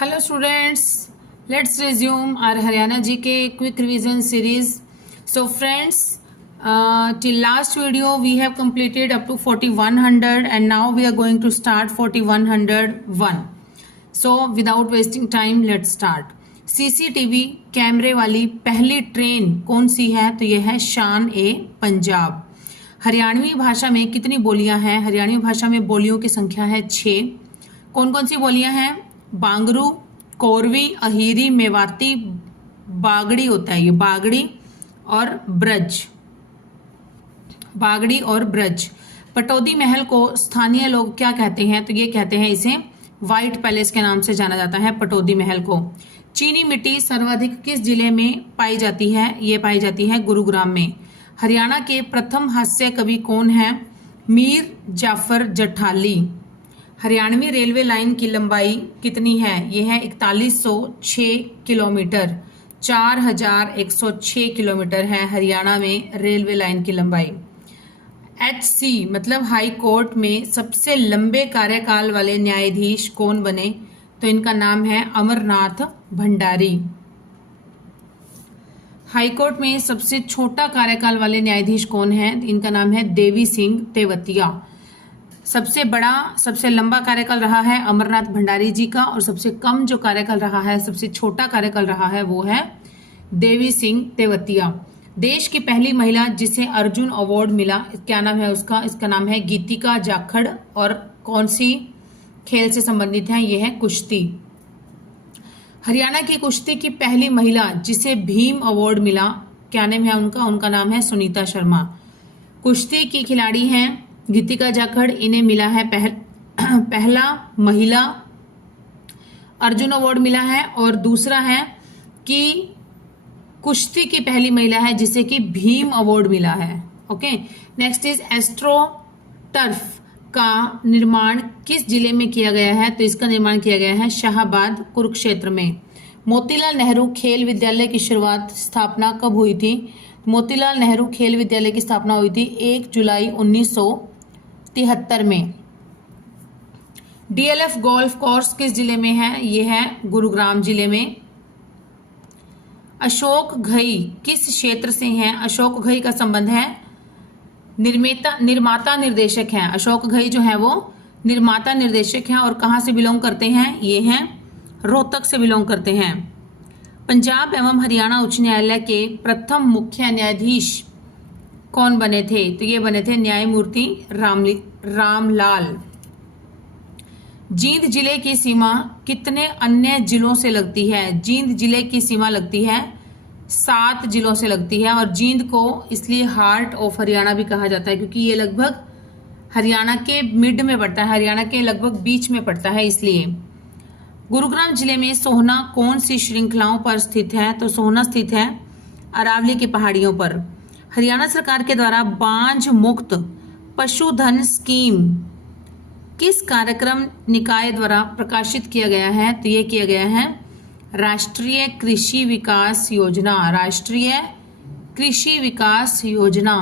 Hello students, let's resume our Haryana GK quick revision series. So friends, till last video we have completed up to 4100 and now we are going to start 4101. So without wasting time, let's start. CCTV कैमरे वाली पहली train कौन सी है? तो यह है शान ए पंजाब। हरियाणवी भाषा में कितनी बोलियां हैं? हरियाणवी भाषा में बोलियों की संख्या है 6। कौन कौन सी बोलियां हैं? बांगरू, कोरवी, अहीरी, मेवाती, बागड़ी होता है ये, बागड़ी और ब्रज। बागड़ी और ब्रज। पटौदी महल को स्थानीय लोग क्या कहते हैं? तो ये कहते हैं, इसे व्हाइट पैलेस के नाम से जाना जाता है पटौदी महल को। चीनी मिट्टी सर्वाधिक किस जिले में पाई जाती है? ये पाई जाती है गुरुग्राम में। हरियाणा के प्रथम हास्य कवि कौन है? मीर जाफर जठाली। हरियाणवी रेलवे लाइन की लंबाई कितनी है? यह है 4106 किलोमीटर। 4106 किलोमीटर है हरियाणा में रेलवे लाइन की लंबाई। HC मतलब हाई कोर्ट में सबसे लंबे कार्यकाल वाले न्यायाधीश कौन बने? तो इनका नाम है अमरनाथ भंडारी। हाई कोर्ट में सबसे छोटा कार्यकाल वाले न्यायाधीश कौन है? इनका नाम है देवी सिंह तेवतिया। सबसे बड़ा, सबसे लंबा कार्यकाल रहा है अमरनाथ भंडारी जी का, और सबसे कम जो कार्यकाल रहा है, सबसे छोटा कार्यकाल रहा है, वो है देवी सिंह तेवतिया। देश की पहली महिला जिसे अर्जुन अवार्ड मिला, क्या नाम है उसका? इसका नाम है गीतिका जाखड़। और कौन सी खेल से संबंधित है? ये है कुश्ती। हरियाणा की कुश्ती की पहली महिला जिसे भीम अवार्ड मिला, क्या नाम है उनका? उनका नाम है सुनीता शर्मा। कुश्ती की खिलाड़ी हैं गीतिका जाखड़, इन्हें मिला है पहला महिला अर्जुन अवार्ड मिला है। और दूसरा है कि कुश्ती की पहली महिला है जिसे कि भीम अवार्ड मिला है। Okay, next is astro turf का निर्माण किस जिले में किया गया है? तो इसका निर्माण किया गया है शाहबाद, कुरुक्षेत्र में। मोतीलाल नेहरू खेल विद्यालय की स्थापना कब हुई थी? मोतीलाल नेहरू खेल विद्यालय की स्थापना हुई थी 1 जुलाई 1973 में। DLF गोल्फ कोर्स किस जिले में है? यह है गुरुग्राम जिले में। अशोक घई किस क्षेत्र से हैं? अशोक घई का संबंध है निर्माता निर्देशक हैं। अशोक घई जो है वो निर्माता निर्देशक हैं। और कहां से बिलोंग करते हैं? ये हैं रोहतक से बिलोंग करते हैं। पंजाब एवं हरियाणा उच्च न्यायालय के प्रथम मुख्य न्यायाधीश कौन बने थे? तो ये बने थे न्यायमूर्ति रामलाल। जींद जिले की सीमा कितने अन्य जिलों से लगती है? जींद जिले की सीमा लगती है 7 जिलों से लगती है। और जींद को इसलिए हार्ट ऑफ हरियाणा भी कहा जाता है क्योंकि ये लगभग हरियाणा के मिड में पड़ता है, हरियाणा के लगभग बीच में पड़ता है इसलिए। गुरुग्राम जिले में सोहना कौन सी श्रृंखलाओं पर स्थित है? तो सोहना स्थित है अरावली की पहाड़ियों पर। हरियाणा सरकार के द्वारा बांझ मुक्त पशुधन स्कीम किस कार्यक्रम निकाय द्वारा प्रकाशित किया गया है? तो ये किया गया है राष्ट्रीय कृषि विकास योजना। राष्ट्रीय कृषि विकास योजना।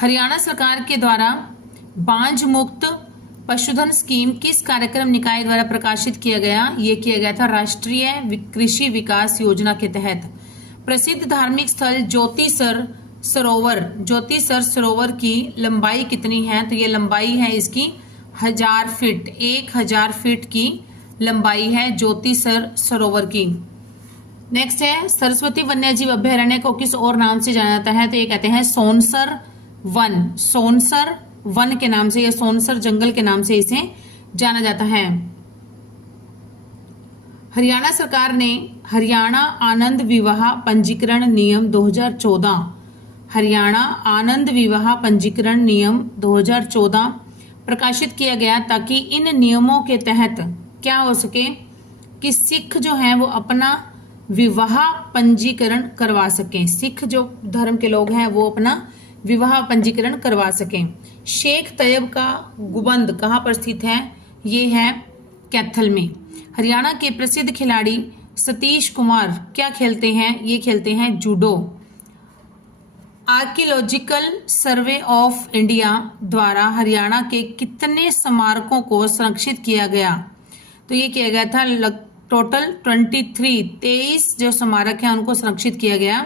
हरियाणा सरकार के द्वारा बांझ मुक्त पशुधन स्कीम किस कार्यक्रम निकाय द्वारा प्रकाशित किया गया? ये किया गया था राष्ट्रीय कृषि विकास योजना के तहत। प्रसिद्ध धार्मिक स्थल ज्योतिसर सरोवर की लंबाई कितनी है? तो ये लंबाई है इसकी 1000 फीट। 1000 फीट की लंबाई है ज्योतिसर सरोवर की। नेक्स्ट है सरस्वती वन्यजीव अभ्यारण्य को किस और नाम से जाना जाता है? तो ये कहते हैं सोनसर वन। सोनसर वन के नाम से या सोनसर जंगल के नाम से इसे जाना जाता है। हरियाणा सरकार ने हरियाणा आनंद विवाह पंजीकरण नियम 2014, हरियाणा आनंद विवाह पंजीकरण नियम 2014 प्रकाशित किया गया ताकि इन नियमों के तहत क्या हो सके कि सिख जो हैं वो अपना विवाह पंजीकरण करवा सकें। सिख जो धर्म के लोग हैं वो अपना विवाह पंजीकरण करवा सकें। शेख तैयब का गुबंद कहाँ पर स्थित है? ये है कैथल में। हरियाणा के प्रसिद्ध खिलाड़ी सतीश कुमार क्या खेलते हैं? ये खेलते हैं judo. Archaeological survey of India द्वारा हरियाणा के कितने स्मारकों को संरक्षित किया गया? तो ये किया गया था टोटल 23 जो स्मारक हैं उनको संरक्षित किया गया।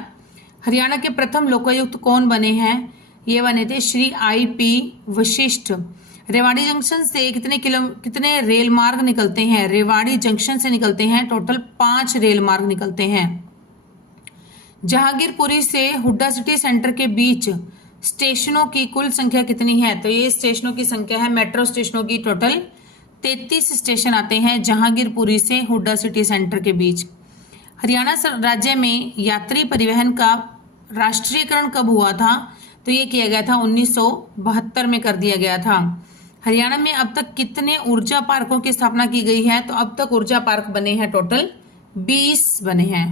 हरियाणा के प्रथम लोकायुक्त कौन बने हैं? ये बने थे श्री IP वशिष्ठ। रेवाड़ी जंक्शन से कितने रेल मार्ग निकलते हैं? रेवाड़ी जंक्शन से निकलते हैं टोटल 5 रेल मार्ग निकलते हैं। जहांगीरपुरी से हुड्डा सिटी सेंटर के बीच स्टेशनों की कुल संख्या कितनी है? तो ये स्टेशनों की संख्या है, मेट्रो स्टेशनों की टोटल 33 स्टेशन आते हैं जहांगीरपुरी से हुड्डा सिटी सेंटर के बीच। हरियाणा राज्य में यात्री परिवहन का राष्ट्रीयकरण कब हुआ था? तो ये किया गया था 1972 में कर दिया गया था। हरियाणा में अब तक कितने ऊर्जा पार्कों की स्थापना की गई है? तो अब तक ऊर्जा पार्क बने हैं टोटल 20 बने हैं।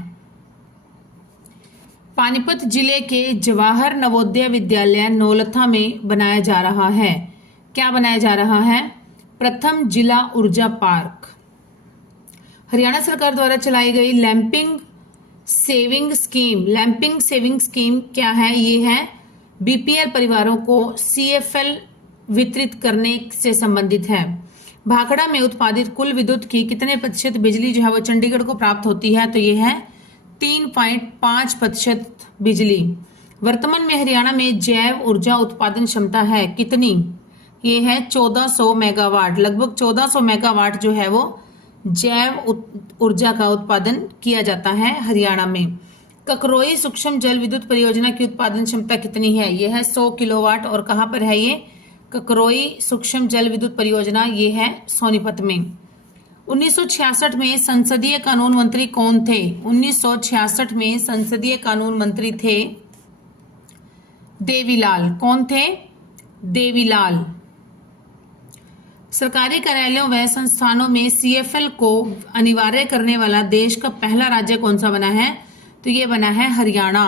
पानीपत जिले के जवाहर नवोदय विद्यालय नौलथा में बनाया जा रहा है। क्या बनाया जा रहा है? प्रथम जिला ऊर्जा पार्क। हरियाणा सरकार द्वारा चलाई गई लैंपिंग सेविंग स्कीम क्या है? ये है BPL परिवारों को CFL वितरित करने से संबंधित है। भाखड़ा में उत्पादित कुल विद्युत की कितने प्रतिशत बिजली जो है वो चंडीगढ़ को प्राप्त होती है? तो ये है 3.5% बिजली। वर्तमान में हरियाणा में जैव ऊर्जा उत्पादन क्षमता है कितनी? ये है 1400 मेगावाट। लगभग 1400 मेगावाट जो है वो जैव ऊर्जा का उत्पादन किया जाता है हरियाणा में। ककरोई सूक्ष्म जल विद्युत परियोजना की उत्पादन क्षमता कितनी है? ये है 100 किलोवाट। और कहाँ पर है ये ककरोई सूक्ष्म जल विद्युत परियोजना? ये है सोनीपत में। 1966 में संसदीय कानून मंत्री कौन थे? 1966 में संसदीय कानून मंत्री थे देवीलाल। कौन थे? देवीलाल। सरकारी कार्यालयों व संस्थानों में CFL को अनिवार्य करने वाला देश का पहला राज्य कौन सा बना है? तो ये बना है हरियाणा।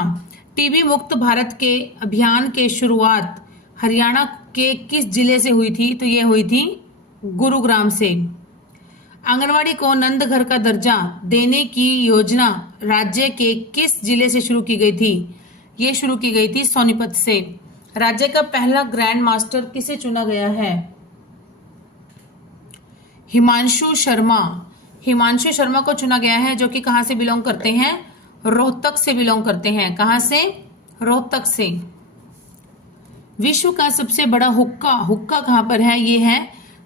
टीबी मुक्त भारत के अभियान के शुरुआत हरियाणा के किस जिले से हुई थी? तो ये हुई थी गुरुग्राम से। आंगनवाड़ी को नंद घर का दर्जा देने की योजना राज्य के किस जिले से शुरू की गई थी? ये शुरू की गई थी सोनीपत से। राज्य का पहला ग्रैंड मास्टर किसे चुना गया है? हिमांशु शर्मा। हिमांशु शर्मा को चुना गया है, जो कि कहां से बिलोंग करते हैं? रोहतक से बिलोंग करते हैं। कहां से? रोहतक से। विश्व का सबसे बड़ा हुक्का कहां पर है? ये है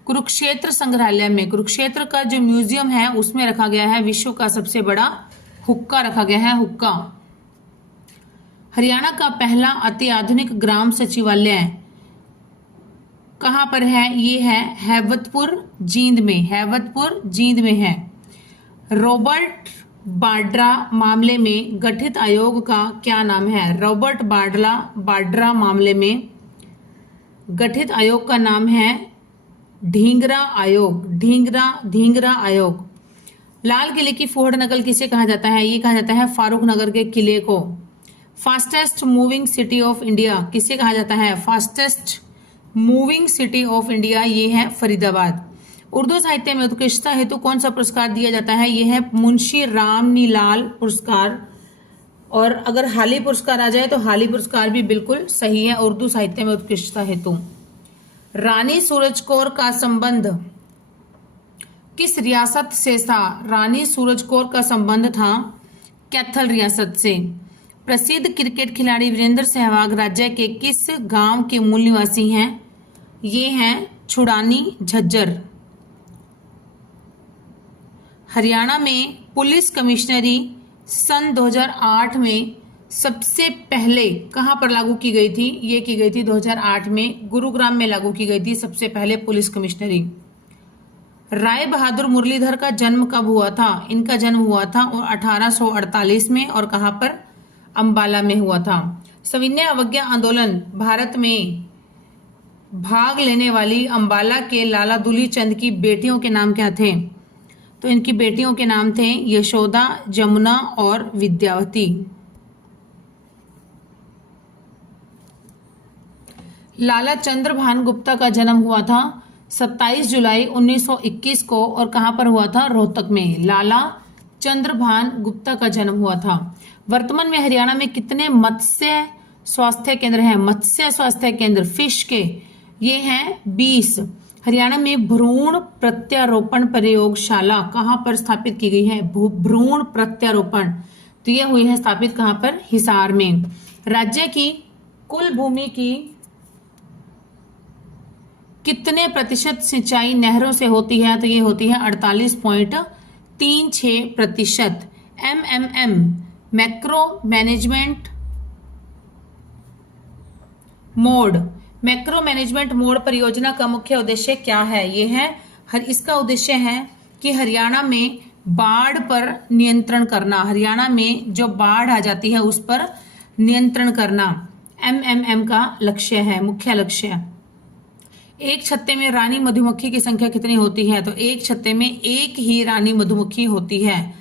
कुरुक्षेत्र संग्रहालय में। कुरुक्षेत्र का जो म्यूजियम है उसमें रखा गया है विश्व का सबसे बड़ा हुक्का, रखा गया है हुक्का। हरियाणा का पहला अति आधुनिक ग्राम सचिवालय कहां पर है? ये है हैवतपुर जींद में। हैवतपुर जींद में है। रॉबर्ट बाड्रा मामले में गठित आयोग का क्या नाम है? रॉबर्ट बाड्रा मामले में गठित आयोग का नाम है ढींगरा आयोग। ढींगरा आयोग। लाल किले की फोड़ नकल किसे कहा जाता है? ये कहा जाता है फारूक नगर के किले को। Fastest moving city of India किसे कहा जाता है? Fastest moving city of India, ये है फरीदाबाद। उर्दू साहित्य में उत्कृष्टता हेतु कौन सा पुरस्कार दिया जाता है? ये है मुंशी रामनीलाल पुरस्कार। और अगर हाली पुरस्कार आ जाए तो हाली पुरस्कार भी बिल्कुल सही है उर्दू साहित्य में उत्कृष्टता हेतु। रानी सूरजकौर का संबंध किस रियासत से था? रानी सूरजकौर का संबंध था कैथल रियासत से। प्रसिद्ध क्रिकेट खिलाड़ी वीरेंद्र सहवाग राज्य के किस गांव के मूल निवासी हैं? ये हैं छुड़ानी झज्जर। हरियाणा में पुलिस कमिश्नरी सन 2008 में सबसे पहले कहां पर लागू की गई थी? ये की गई थी 2008 में गुरुग्राम में लागू की गई थी सबसे पहले पुलिस कमिश्नरी। राय बहादुर मुरलीधर का जन्म कब हुआ था? इनका जन्म हुआ था 1848 में। और कहां पर? अंबाला में हुआ था। सविनय अवज्ञा आंदोलन भारत में भाग लेने वाली अंबाला के लाला दुली चंद की बेटियों के नाम क्या थे? तो इनकी बेटियों के नाम थे यशोदा, जमुना और विद्यावती। लाला चंद्रभान गुप्ता का जन्म हुआ था 27 जुलाई 1921 को। और कहां पर हुआ था? रोहतक में। लाला चंद्रभान गुप्ता का जन्म हुआ था। वर्तमान में हरियाणा में कितने मत्स्य स्वास्थ्य केंद्र हैं, मत्स्य स्वास्थ्य केंद्र फिश के, ये हैं 20। हरियाणा में भ्रूण प्रत्यारोपण प्रयोगशाला कहाँ पर स्थापित की गई है? भ्रूण प्रत्यारोपण, तो ये हुई है स्थापित कहाँ पर? हिसार में। राज्य की कुल भूमि की कितने प्रतिशत सिंचाई नहरों से होती है? तो ये होती है 48.36%। MMM macro management mode, macro management mode परियोजना का मुख्य उद्देश्य क्या है? ये है इसका उद्देश्य है कि हरियाणा में बाढ़ पर नियंत्रण करना, हरियाणा में जो बाढ़ आ जाती है उस पर नियंत्रण करना MMM का लक्ष्य है, मुख्य लक्ष्य। एक छत्ते में रानी मधुमक्खी की संख्या कितनी होती है? तो एक छत्ते में एक ही रानी मधुमक्खी होती है।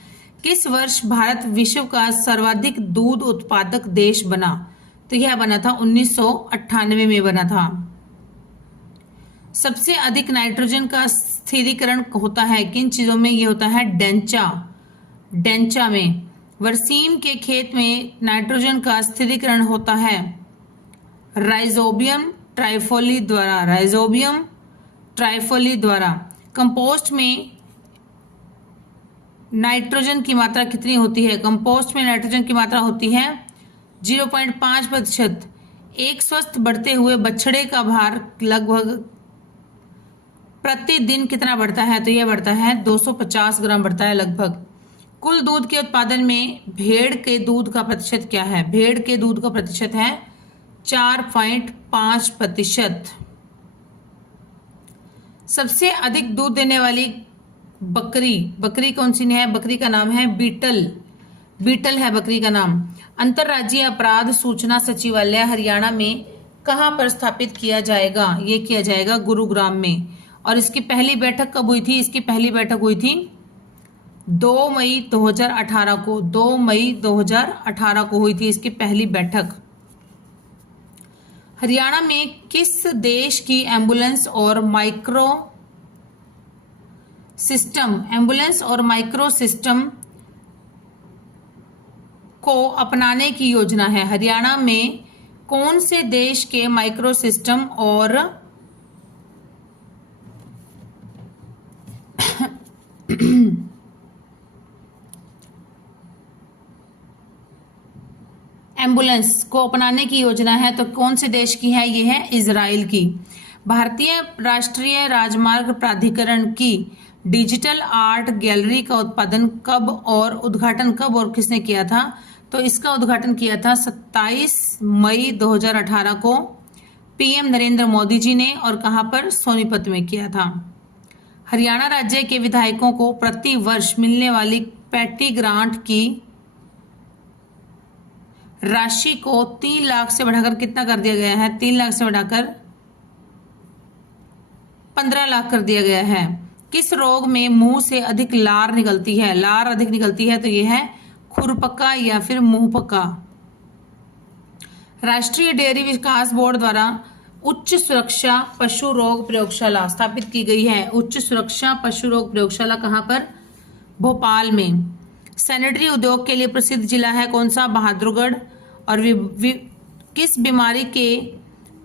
किस वर्ष भारत विश्व का सर्वाधिक दूध उत्पादक देश बना? तो यह बना था 1998 में बना था। सबसे अधिक नाइट्रोजन का स्थिरीकरण होता है किन चीजों में? ये होता है डेंचा में। बरसीम के खेत में नाइट्रोजन का स्थिरीकरण होता है राइजोबियम ट्राइफोली द्वारा। कंपोस्ट में नाइट्रोजन की मात्रा कितनी होती है? कंपोस्ट में नाइट्रोजन की मात्रा होती है 0.5%। एक स्वस्थ बढ़ते हुए बछड़े का भार लगभग प्रतिदिन कितना बढ़ता है? तो यह बढ़ता है 250 ग्राम बढ़ता है लगभग। कुल दूध के उत्पादन में भेड़ के दूध का प्रतिशत क्या है? भेड़ के दूध का प्रतिशत है 4.5%। सबसे अधिक दूध देने वाली बकरी कौन सी है? बकरी का नाम है बीटल है बकरी का नाम। अंतर्राज्यीय अपराध सूचना सचिवालय हरियाणा में कहां पर स्थापित किया जाएगा? ये किया जाएगा गुरुग्राम में। और इसकी पहली बैठक कब हुई थी? इसकी पहली बैठक हुई थी 2 मई 2018 को। 2 मई 2018 को हुई थी इसकी पहली बैठक। हरियाणा में किस देश की एम्बुलेंस और माइक्रो सिस्टम को अपनाने की योजना है? हरियाणा में कौन से देश के माइक्रो सिस्टम और एम्बुलेंस को अपनाने की योजना है? तो कौन से देश की है? ये है इजराइल की। भारतीय राष्ट्रीय राजमार्ग प्राधिकरण की डिजिटल आर्ट गैलरी का उत्पादन कब और उद्घाटन कब और किसने किया था? तो इसका उद्घाटन किया था 27 मई 2018 को पीएम नरेंद्र मोदी जी ने। और कहां पर? सोनीपत में किया था। हरियाणा राज्य के विधायकों को प्रति वर्ष मिलने वाली पैटी ग्रांट की राशि को 3 लाख से बढ़ाकर कितना कर दिया गया है? 3 लाख से बढ़ाकर 15 लाख कर दिया गया है। किस रोग में मुंह से अधिक लार निकलती है? लार अधिक निकलती है तो यह है खुरपका या फिर मुंहपका। राष्ट्रीय डेयरी विकास बोर्ड द्वारा उच्च सुरक्षा पशु रोग प्रयोगशाला स्थापित की गई है। उच्च सुरक्षा पशु रोग प्रयोगशाला कहां पर? भोपाल में। सैनिटरी उद्योग के लिए प्रसिद्ध जिला है कौन सा? बहादुरगढ़। और किस बीमारी के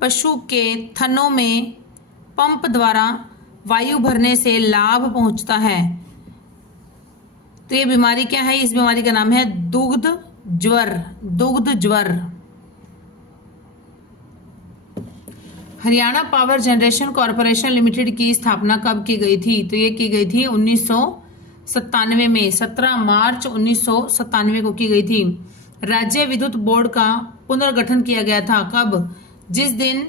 पशु के थनों में पंप द्वारा वायु भरने से लाभ पहुंचता है? तो ये बीमारी क्या है? इस बीमारी का नाम है दुग्ध ज्वर। Haryana power generation corporation limited की स्थापना कब की गई थी? तो ये की गई थी 1997 में। 17 मार्च 1997 को की गई थी। राज्य विद्युत बोर्ड का पुनर्गठन किया गया था कब? जिस दिन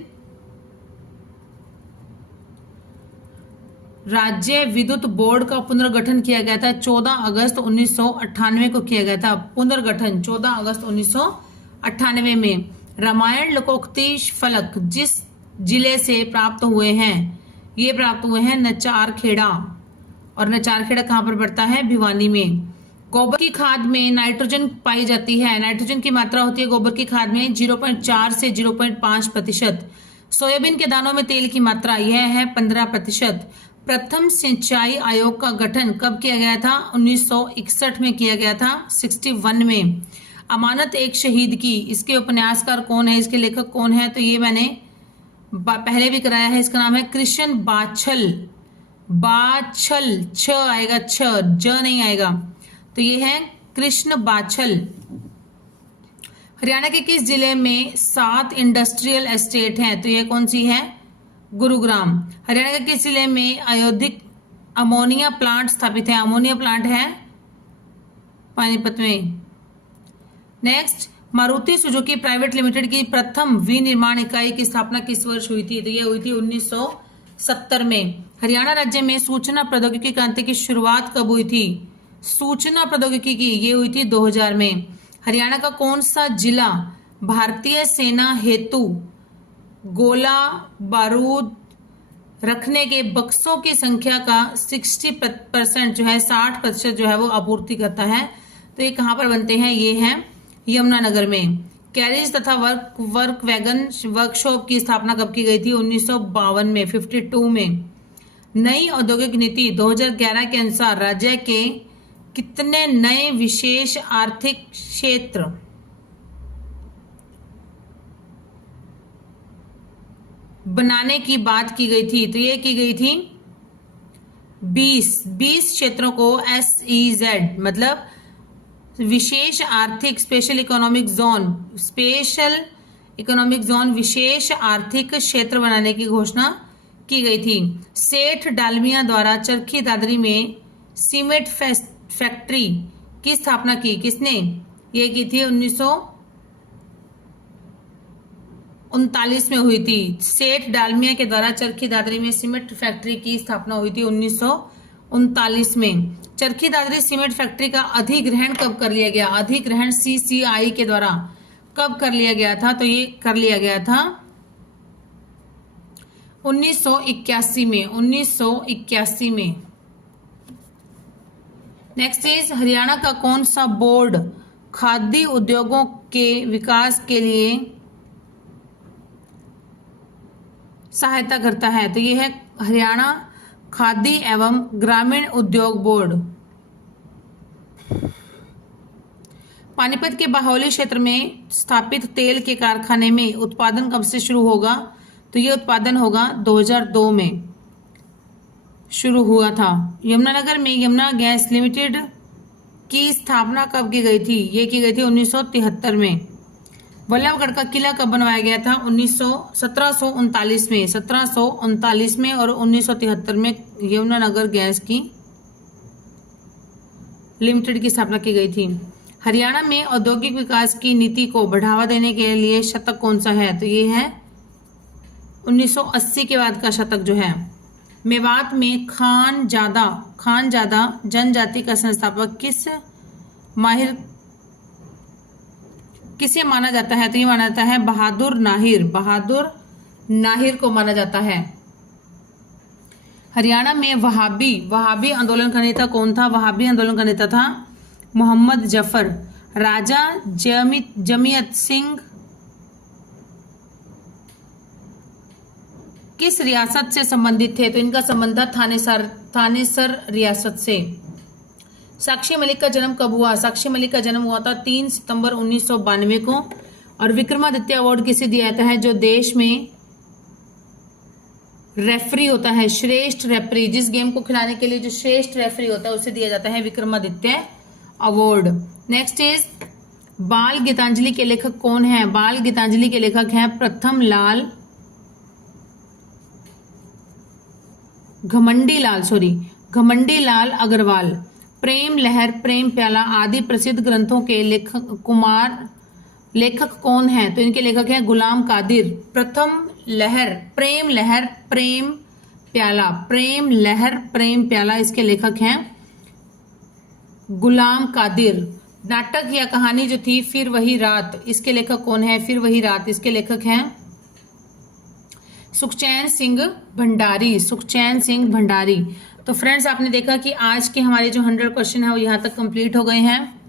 राज्य विद्युत बोर्ड का पुनर्गठन किया गया था 14 अगस्त 1998 को किया गया था। पुनर्गठन 14 अगस्त 1998 में। रामायण लोकोक्ति फलक जिस जिले से प्राप्त हुए हैं? ये प्राप्त हुए हैं नचारखेड़ा। और नचारखेड़ा कहां पर पड़ता है? भिवानी में। गोबर की खाद में नाइट्रोजन पाई जाती है। नाइट्रोजन की मात्रा होती है गोबर की खाद में 0.4 से 0.5%। सोयाबीन के दानों में तेल की मात्रा यह है 15%। प्रथम सिंचाई आयोग का गठन कब किया गया था? 1961 में किया गया था। 61 में। अमानत एक शहीद की, इसके उपन्यासकार कौन है, इसके लेखक कौन है, तो ये मैंने पहले भी कराया है। इसका नाम है कृष्ण बाछल। बाछल, छ आएगा, छ, ज नहीं आएगा। तो ये है कृष्ण बाछल। हरियाणा के किस जिले में 7 इंडस्ट्रियल एस्टेट हैं, तो ये कौन सी है, गुरुग्राम। हरियाणा के किस जिले में अयोध्या अमोनिया प्लांट स्थापित है, अमोनिया प्लांट है पानीपत में। Next, Maruti Suzuki private limited की प्रथम विनिर्माण इकाई की स्थापना किस वर्ष हुई थी, तो ये हुई थी 1970 में। हरियाणा राज्य में सूचना प्रौद्योगिकी क्रांति की शुरुआत कब हुई थी, सूचना प्रौद्योगिकी की, ये हुई थी 2000 में। हरियाणा का कौन सा जिला भारतीय सेना हेतु गोला बारूद रखने के बक्सों की संख्या का 60% जो है, 60% जो है वो आपूर्ति करता है, तो ये कहाँ पर बनते हैं, ये हैं यमुनानगर में। कैरिज तथा वर्क वैगन वर्कशॉप की स्थापना कब की गई थी, 1952 में, 52 में। नई औद्योगिक नीति 2011 के अनुसार राज्य के कितने नए विशेष आर्थिक क्षेत्र बनाने की बात की गई थी, तो ये की गई थी 20 क्षेत्रों को SEZ मतलब विशेष आर्थिक, स्पेशल इकोनॉमिक जोन विशेष आर्थिक क्षेत्र बनाने की घोषणा की गई थी। सेठ डालमिया द्वारा चरखी दादरी में सीमेंट फैक्ट्री की स्थापना की, किसने, ये की थी 1939 में हुई थी। सेठ डालमिया के द्वारा चरखी दादरी में सीमेंट फैक्ट्री की स्थापना हुई थी 1939 में। चरखी दादरी सीमेंट फैक्ट्री का अधिग्रहण कब कर लिया गया, अधिग्रहण CCI के द्वारा कब कर लिया गया था, तो ये कर लिया गया था 1981 में, 1981 में। नेक्स्ट इज, हरियाणा का कौन सा बोर्ड खादी उद्योगों के विकास के लिए सहायता करता है, तो ये है हरियाणा खादी एवं ग्रामीण उद्योग बोर्ड। पानीपत के बाहोली क्षेत्र में स्थापित तेल के कारखाने में उत्पादन कब से शुरू होगा, तो ये उत्पादन होगा 2002 में शुरू हुआ था। यमुनानगर में यमुना गैस लिमिटेड की स्थापना कब की गई थी, ये की गई थी 1973 में। वल्लभगढ़ का किला कब बनवाया गया था, 1739 में, 1739 में, और 1973 में यमुनानगर गैस की लिमिटेड की स्थापना की गई थी। हरियाणा में औद्योगिक विकास की नीति को बढ़ावा देने के लिए शतक कौन सा है, तो ये है 1980 के बाद का शतक जो है। मेवात में खानजादा जनजाति का संस्थापक किसे माना जाता है, तो ये माना जाता है बहादुर नाहिर को माना जाता है। हरियाणा में वहाबी आंदोलन का नेता कौन था, वहाबी आंदोलन का नेता था मोहम्मद जफर। राजा जमियत सिंह किस रियासत से संबंधित थे, तो इनका संबंध था थानेसर रियासत से। साक्षी मलिक का जन्म कब हुआ, साक्षी मलिक का जन्म हुआ था 3 सितंबर 1992 को। और विक्रमादित्य अवार्ड किसे दिया जाता है, जो देश में रेफरी होता है, श्रेष्ठ रेफरी, जिस गेम को खिलाने के लिए जो श्रेष्ठ रेफरी होता है उसे दिया जाता है विक्रमादित्य अवार्ड। नेक्स्ट इज, बाल गीतांजलि के लेखक कौन है, बाल गीतांजलि के लेखक हैं प्रथमलाल घमंडी लाल अग्रवाल। प्रेम लहर, प्रेम प्याला आदि प्रसिद्ध ग्रंथों के लेखक कौन हैं, तो इनके लेखक हैं गुलाम कादिर। प्रेम लहर प्रेम प्याला इसके लेखक हैं गुलाम कादिर। नाटक या कहानी जो थी फिर वही रात, इसके लेखक कौन है, फिर वही रात इसके लेखक हैं सुखचैन सिंह भंडारी। तो फ्रेंड्स, आपने देखा कि आज के हमारे जो 100 क्वेश्चन है वो यहाँ तक कंप्लीट हो गए हैं।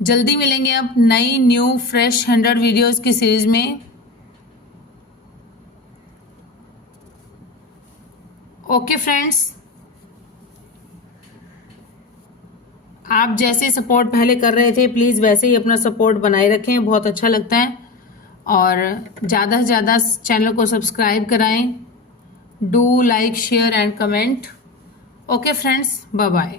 जल्दी मिलेंगे अब नई न्यू फ्रेश 100 वीडियोस की सीरीज में। ओके फ्रेंड्स, आप जैसे सपोर्ट पहले कर रहे थे प्लीज़ वैसे ही अपना सपोर्ट बनाए रखें, बहुत अच्छा लगता है। और ज़्यादा से ज़्यादा चैनल को सब्सक्राइब कराएं। Do like share and comment. Okay friends, bye bye.